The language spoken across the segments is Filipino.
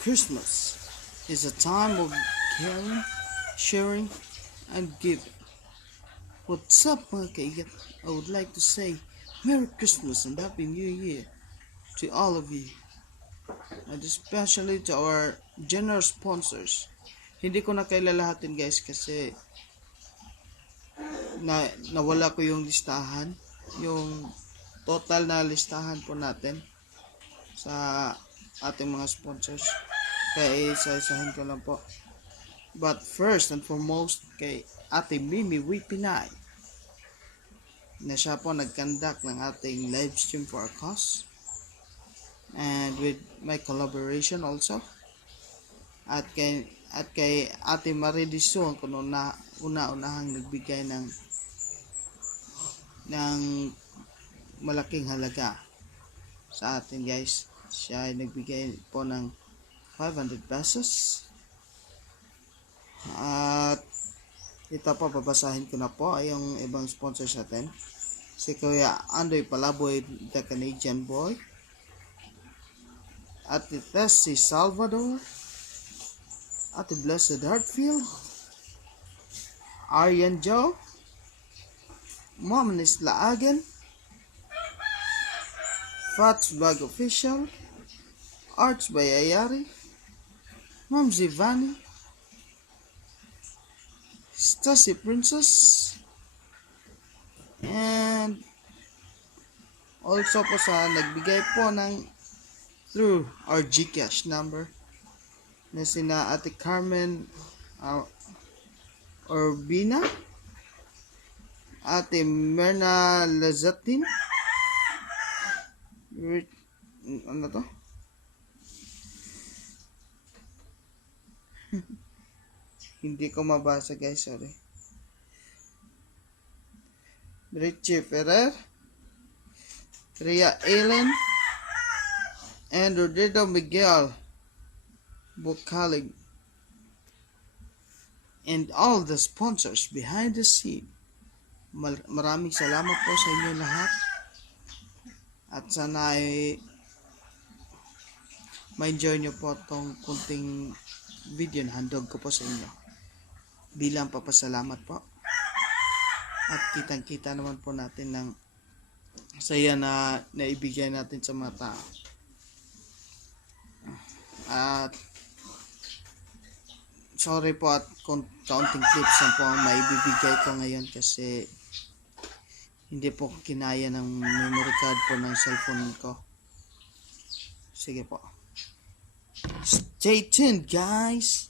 Christmas is a time of caring, sharing, and giving. What's up mga kaigat? I would like to say Merry Christmas and Happy New Year to all of you, and especially to our generous sponsors. Hindi ko na kailalahatin guys kasi nawala ko yung listahan, yung total na listahan po natin sa ating mga sponsors. Kaya isa-isahin ko lang po. But first and foremost, kay Ate Mimi Wipinay, na siya po nag-conduct ng ating live stream for our cause. And with my collaboration also. At kay Ate Marie Diso, ang una-unahang nagbigay ng malaking halaga sa atin guys. Siya ay nagbigay po ng 500 pesos. At ito po, babasahin ko na po ay yung ibang sponsors natin. Si Kuya Andoy Palaboy, the Canadian Boy. Ate Tessie Salvador. Ate Blessed Hartfield. Aryan Joe. Mom Nisla Agen. Fats Vlog Official. Arts Bayayari. Ma'am Zivani. Stacy Princess. And also po sa nagbigay po ng through our GCash number na sina Ate Carmen Orbina, Ate Merna Lazatin, ano to? Hindi ko mabasa guys, sorry. Richie Ferrer, Ria Ellen, and Rodrigo Miguel Bucalig, and all the sponsors behind the scene. Maraming salamat po sa inyo lahat. At sana ay ma-enjoy nyo po itong kunting video na handog ko po sa inyo bilang papasalamat po. At kitang-kita naman po natin ng saya na naibigay natin sa mga tao. At sorry po at kaunting clips lang po ang maibibigay ko ngayon kasi hindi po kinaya ng memory card po ng cellphone ko. Sige po. Stay tuned guys!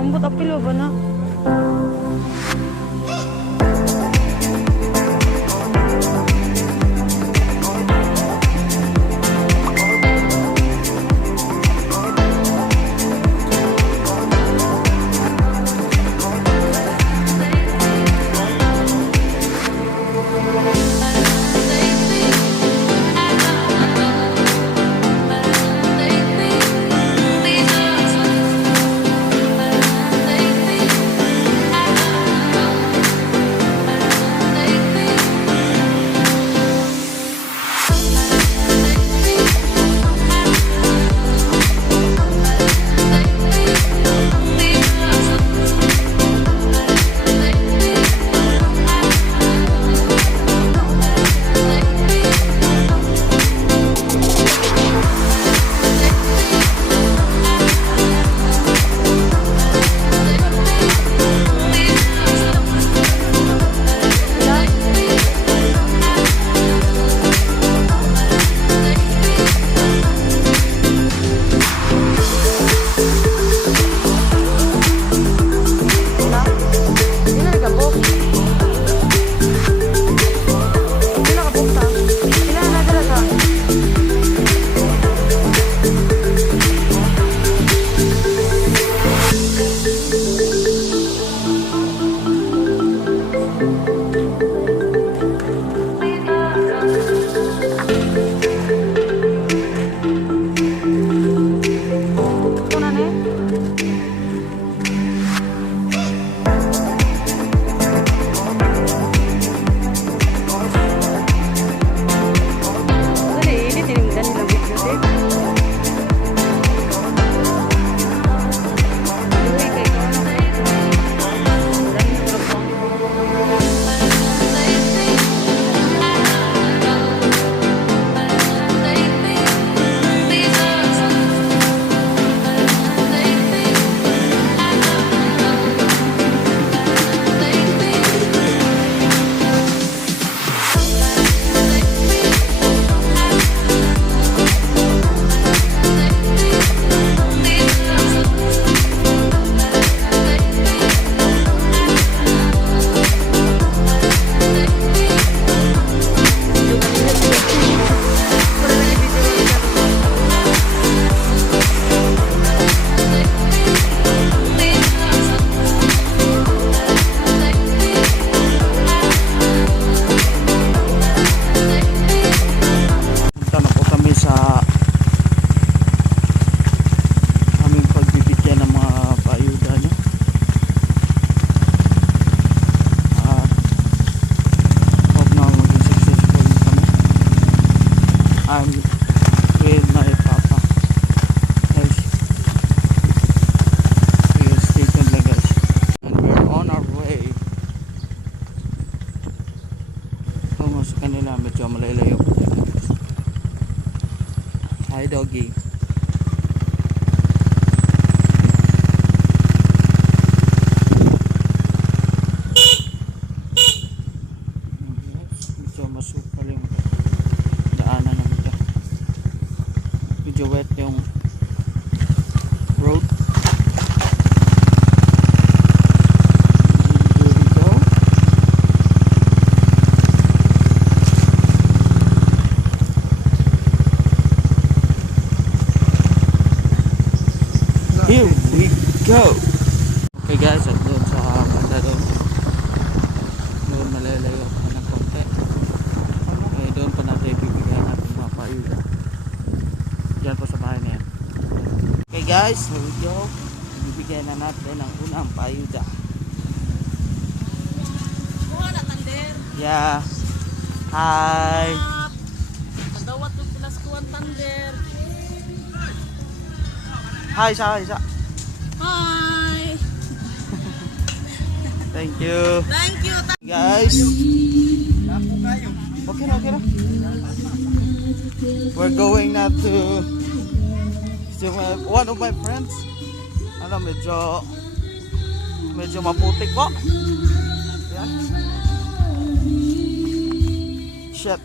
Ambot apilo ba na? road. Here we go. Here we go. Okay guys, at doon sa banda doon. Doon malalayo pa ng konti. Okay, doon pa natin bibigyan natin mga paayuda. Diyan po sa bahay na yan. Okay guys, here we go. Bibigyan na natin ang unang paayuda. Yeah. Hi. Padawat yung pinaskuhan tander. Hi, hi. Hi! Thank you. Thank you! Guys. Okay na. We're going now to one of my friends. Ano, medyo maputik po. Yan. Shit.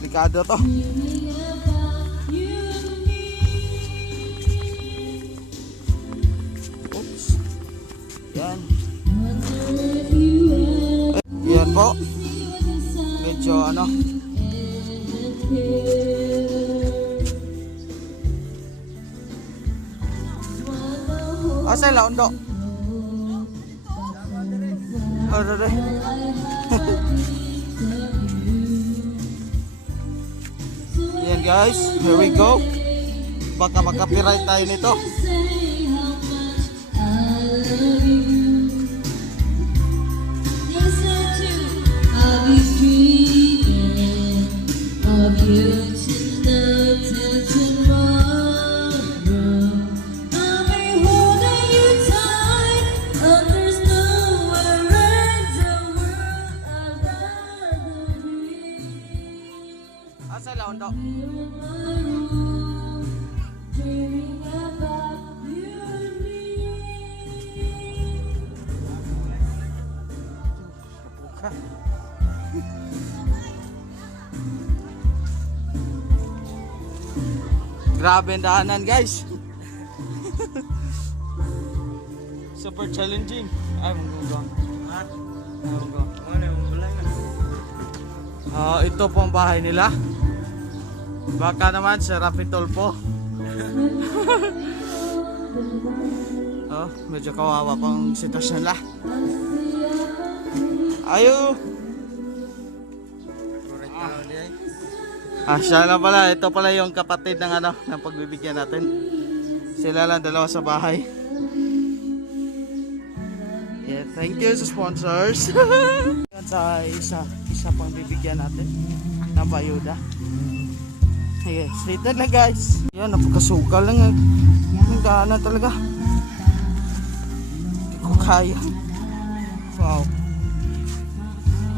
Delikado to. Oops. Yan. Yan po. Medyo ano. Asa la undo? Ora. Yan guys, here we go. Baka makapiright tayo nito. Asa la undo? Grabe ang daanan guys. Super challenging. Ay, manggugang. Ito po ang bahay nila. Baka naman sa Rapitol po. Medyo kawawa pang sitwasyon nila. Ayo. Siya na pala. Ito pala yung kapatid ng ng pagbibigyan natin. Sila lang dalawa sa bahay. Yeah, thank you sa sponsors. Sa isa pang bibigyan natin ng paayuda. Okay, stated na guys. Yan, napakasukal lang. Ang daanan talaga. Hindi ko kaya. Wow.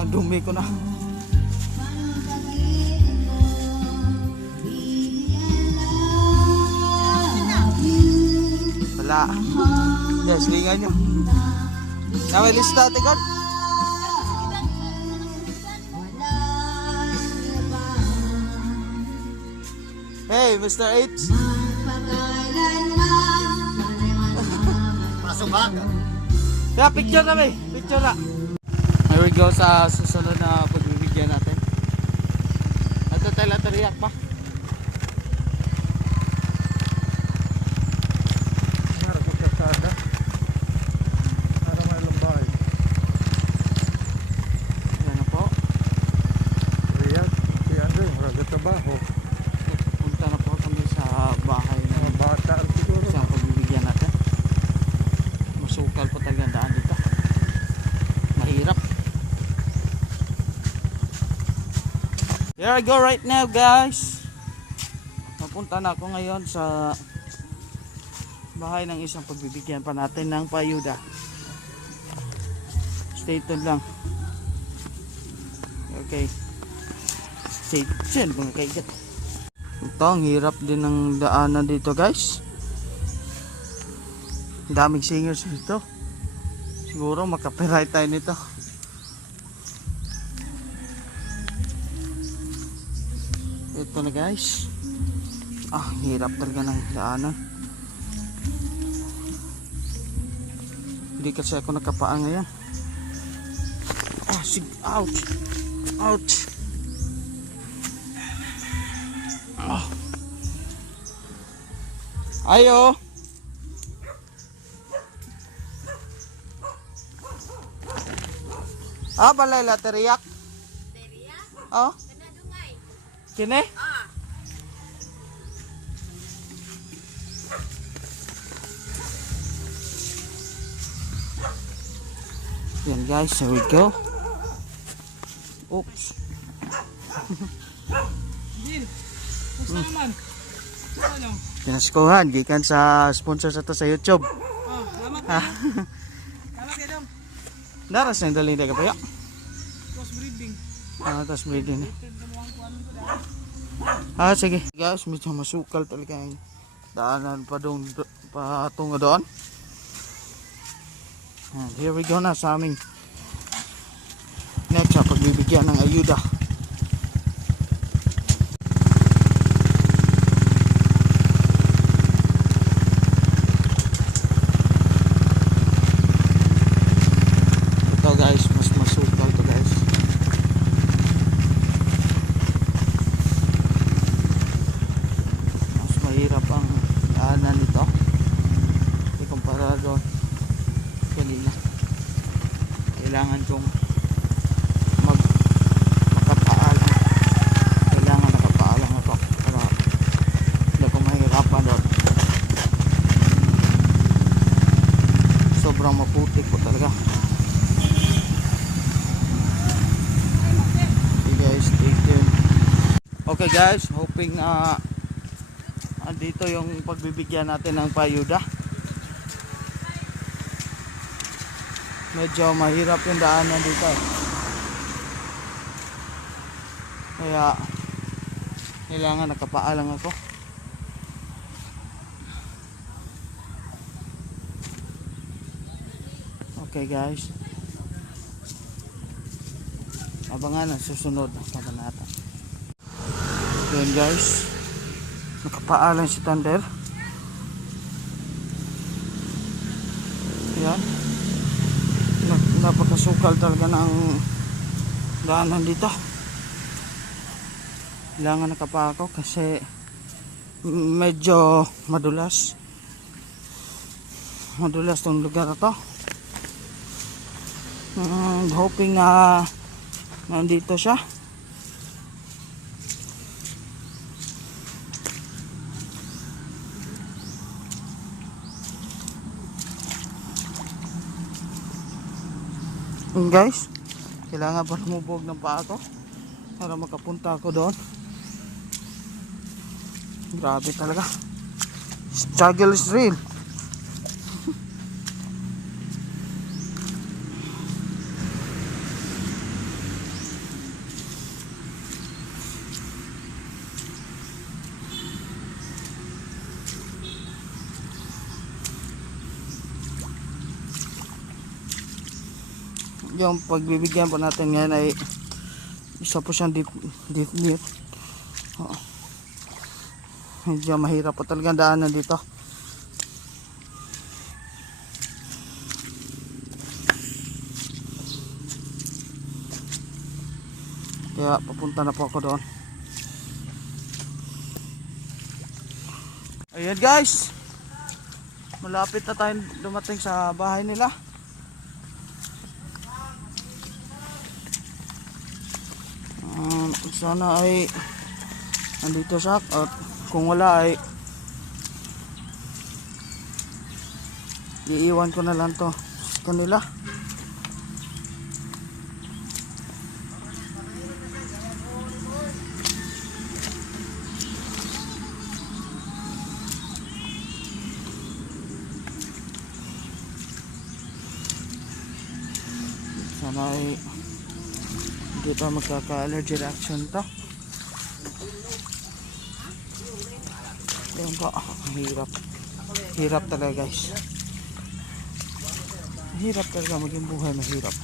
Ang dumi ko na. Wala. Yes, lingan nyo. May lista, tigod. Hey, Mr. H. Kaya picture na may. Picture na. Here we go sa susunod na pagbibigyan natin. Ito tayo teriyak pa. Trabaho. Punta na po kami sa bahay ng Mga bata siguro. sa pagbibigyan natin. Masukal po talaga ang daan dito. Mahirap. Here I go right now guys. Napunta na ako ngayon sa bahay ng isang pagbibigyan pa natin ng paayuda. Stay tuned lang. Okay. Stay tuned mga kaigat. Ito ang hirap din ng daanan dito guys. Daming singers dito. Siguro makapiright tayo nito. Ito na guys. Hirap talaga ng daanan. Hindi kasi ako nakapaa ngayon. Ouch! Ouch! Ayo! Balay la teriyak. Teriak? Oh, Kena dungay. kini? Yan guys, here we go. Oops. Din, gusto naman. Ano? Pinaskuhan, gikan sa sponsor sa to sa YouTube. Salamat Ha? Salamat ya dong. Daras nang dali na kapayo. Cross breeding. Tas breeding. Sige. Guys, medyo masukal talaga yung daanan patungo doon. And here we go na sa aming next sa pagbibigyan ng ayuda. Ito guys, mas masukal to guys. Mas mahirap ang daanan nito ikumpara doon kanina. Kailangan kong makapaalam. Kailangan nakapaalam ako para hindi ako mahirapan doon. Sobrang maputik po talaga. Okay guys, stay tuned. Okay guys, hoping andito yung pagbibigyan natin ng paayuda. Medyo mahirap yung daanan dito. Kaya kailangan nakapaalang ako. Okay guys. Abangan ang susunod na kabanata. Yun guys. Nakapaalang si Thunder. Yan. Napakasukal talaga ng daanan dito. Kailangan nakapa ako kasi medyo madulas tong lugar na to. Hoping na nandito siya. Guys, kailangan pa lumubog ng paa ko para makapunta ako doon. Grabe talaga, struggle is real. Yung pagbibigyan po natin ngayon ay isa po siyang deep. Medyo mahirap po talaga daanan dito. Kaya papunta na po ako doon. Ayan guys, malapit na tayong dumating sa bahay nila. Sana ay nandito siya, at kung wala ay iiwan ko na lang to sa kanila. Sana ay hindi pa magkaka-allergy reaction to. Ayan po, hirap talaga guys. Hirap talaga maging buhay, mahirap.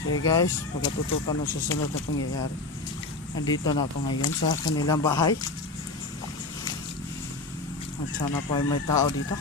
So guys, magkatutukan na sa sunod na pangyayari. Nandito na ako ngayon sa kanilang bahay. At sana po ay may tao dito.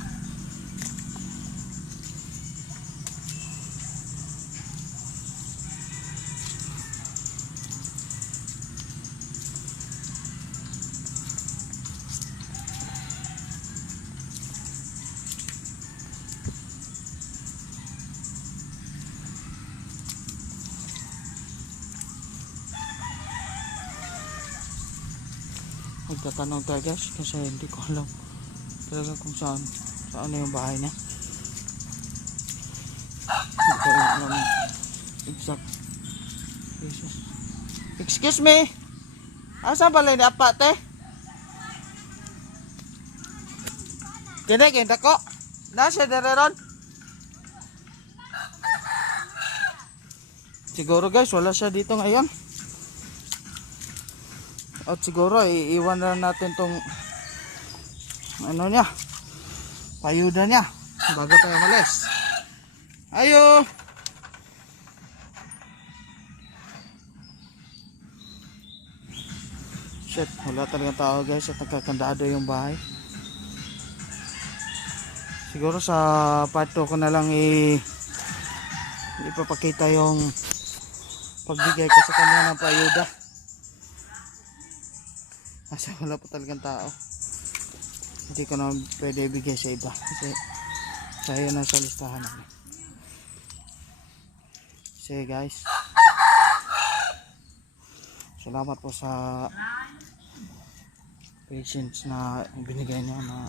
Magtatanong tayo guys kasi hindi ko alam talaga kung saan na yung bahay niya. Hindi ko alam exact places. Excuse me, asa balay ni apa te? Kini ko nasa dereron. Siguro guys wala siya dito ngayon. At siguro iiwan na natin tong ano niya, payuda niya bago tayo malis. Ayo. Shit, wala talaga tao guys at nagkakandado yung bahay. Siguro sa part 2 ko na lang ipapakita yung pagbigay ko sa kanya ng payuda. Kasi wala pa talagang tao. Hindi ko na pwede ibigay sa iba. Kasi tayo na sa listahan namin. Sige guys. Salamat po sa patience na binigay nyo na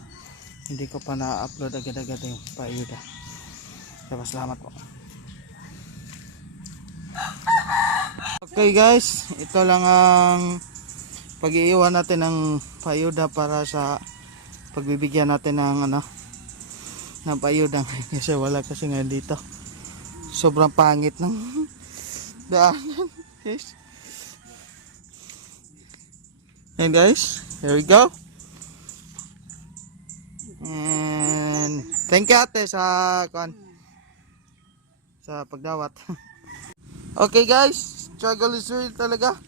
hindi ko pa na-upload agad-agad yung paayuda. Salamat po. Okay guys. Ito lang ang pag-iiwan natin ng paayuda para sa pagbibigyan natin ng ng paayuda kasi wala kasi nga dito. Sobrang pangit ng daanan. Guys. And guys, here we go. And thank you ate sa pagdawat. Okay guys, struggle is real talaga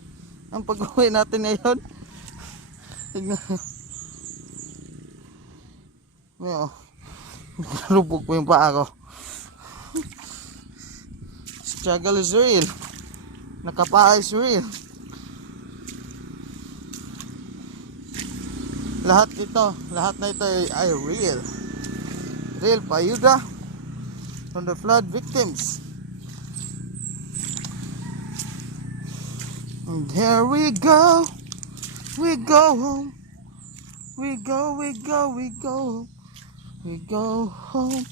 ang pag-uwi natin ngayon. Tignan nyo. Lubog po yung paa ko. Struggle is real. Nakapaa is real. Lahat na ito ay real. Real paayuda from the flood victims. And here we go home. We go home. We go home.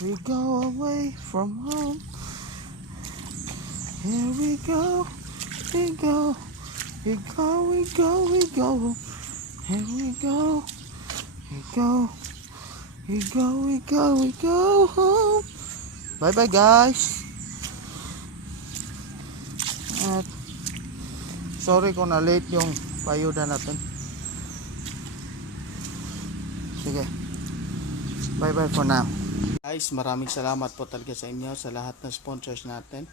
We go away from home. Here we go home. Here we go home. Bye bye guys. At sorry kung na late yung paayuda natin. Sige. Bye bye for now. Guys, maraming salamat po talaga sa inyo sa lahat ng sponsors natin.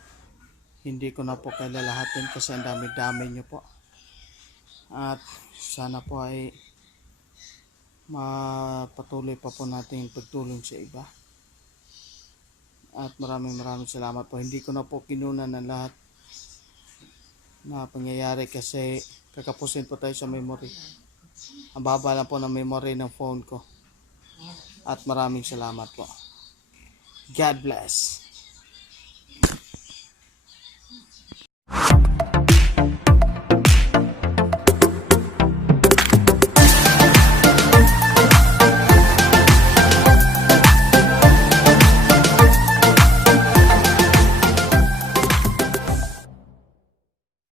Hindi ko na po kailalahatin kasi ang dami-dami nyo po. At sana po ay mapatuloy pa po natin pagtulong sa iba. At maraming salamat po. Hindi ko na po kinunan ng lahat na pangyayari kasi kakapusin po tayo sa memory. Ang baba lang po ng memory ng phone ko. At maraming salamat po. God bless.